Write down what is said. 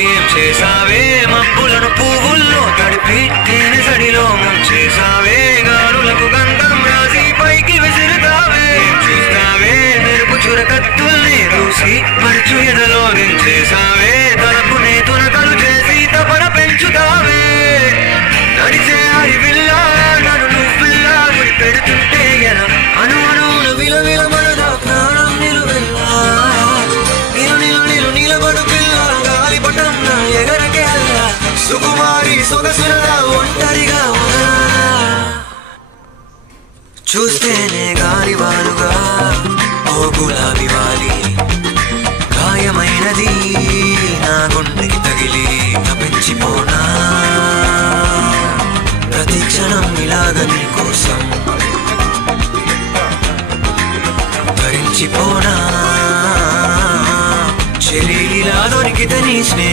ఏం చేసావే మబ్బులను పువ్వుల్లో తడిపి తేనె సడిలో ముంచేసావే గాలులకు గంధం రాసి పైకి విసురుతావే చూస్తావే మెరుపు చురకత్తుల్ని దూసి మరుచు ఎదలో నించేసావే తలపునే తునకలు చేసి తపన పెంచుతావే నడిచే హరివిల్లా నన్ను నువ్విల్లా గుడి పెడుతుంటే ఎలా అను అనువును విలవిల మనదా ప్రాణం నిలువెల్లా నిలబడు పిల్ల గాలిపటం నా ఎగరకెల్లా సుకుమారి సొగసులలా ఒంటరిగా చూస్తేనే గాలివాలుగా ఓ గులాబీ వాలి గాయమైనది నా గుండెకి తగిలి తప్పించిపోనా ప్రతి క్షణం ఇలాగ నీ కోసం ధరించిపోనా చెలిలా దొరికితే నీ స్నేహం